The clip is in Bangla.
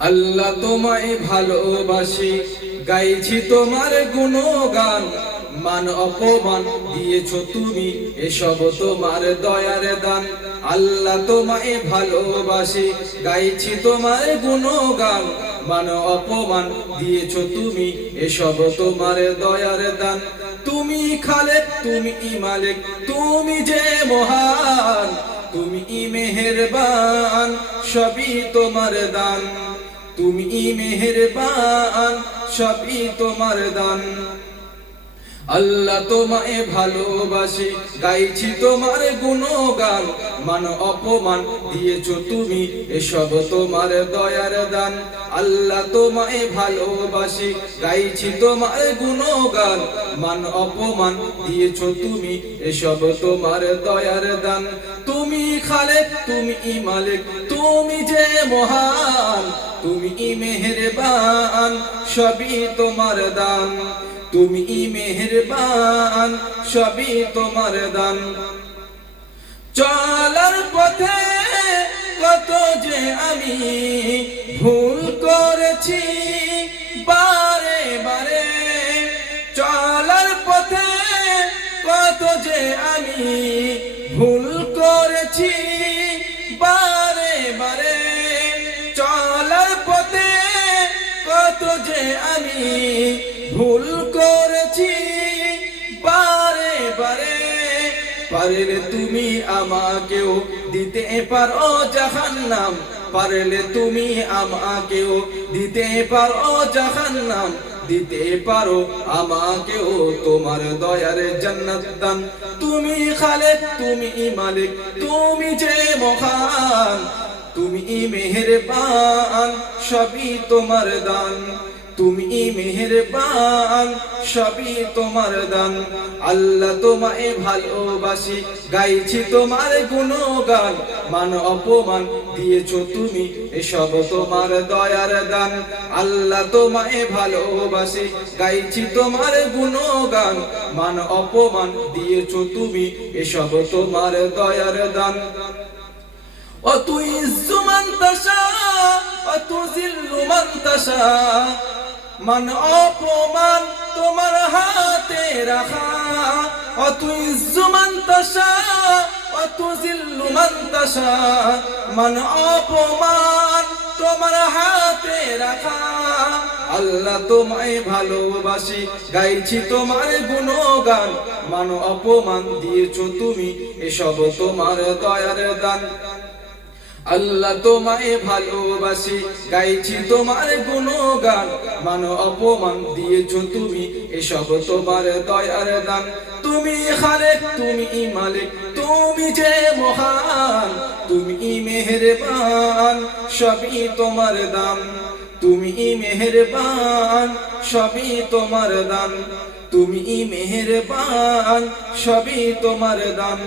আল্লাহ তোমায় ভালোবাসি, গাইছি তোমার গুণগান। মান অপমান দিয়েছো তুমি, এসব তোমার দয়ার দান। আল্লাহ তোমায় ভালোবাসি, গাইছি তোমার গুণগান। মান অপমান দিয়েছো তুমি, এসব তোমার দয়ার দান। তুমি খালেক, তুমি মালিক, তুমি যে মহান, তুমি মেহেরবান, সবই তোমার দান। তুমি মেহেরবান, সবই তোমার দান। আল্লাহ তোমায় ভালোবাসি, গাইছি তোমার গুণগান। মান অপমান দিয়েছো তুমি, এসব তোমার দয়ার দান। আল্লাহ তোমায় ভালোবাসি, গাইছি তোমার গুণগান। মান অপমান দিয়েছো তুমি, এসব তোমার দয়ার দান। তুমি খালেক, তুমি মালিক, তুমি যে মহান, তুমি মেহেরবান, সবই তোমার দান। তুমি মেহেরবান, সবই তোমার দান। চলার পথে কত যে আমি ভুল করেছি বারে বারে। চলার পথে কত যে আমি ভুল করেছি বারে বারে। চলার পথে কত যে আমি ভুল করেছি বারে বারে। পারলে তুমি আমাকেও দিতে পারো জাহান্নাম, পারলে তুমি আমাকেও দিতে পারো জাহান্নাম। দিতে পারো আমাকেও তোমার দয়ার জান্নাত দান। তুমি খালেক, তুমি মালিক, তুমি যে মহান, তুমি মেহেরবান, সবই তোমার দান। তুমি মেহেরবান, সবই তোমার দান। আল্লাহ তোমায় ভালোবাসি, গাইছি তোমার গুণগান। মান অপমান দিয়েছো তুমি, এসব তোমার দয়ার দান। আল্লাহ তোমায় ভালোবাসি, গাইছি তোমার গুণগান। মান অপমান দিয়েছো তুমি, এসব তোমার দয়ার দান। অতুইজ্জু মান তাশা, অতুযিল্লু মান তাশা। মান অপমান তোমার হাতে রাখা। অতুইজ্জু মান তাশা, অতুযিল্লু মান তাশা। মান অপমান তোমার হাতে রাখা। আল্লাহ তোমায় ভালোবাসি, গাইছি তোমার গুণগান। মান অপমান দিয়েছো তুমি, এসব তোমার দয়ার দান। আল্লাহ তোমায় ভালোবাসি, গাইছি তোমার গুণগান। মান অপমান দিয়েছো তুমি, এসব তোমার দয়ার দান। তুমি খালেক, তুমি মালিক, তুমি যে মহান, তুমি মেহেরবান, সবই তোমার দান। তুমি মেহেরবান, সবই তোমার দান। তুমি মেহেরবান, সবই তোমার দান।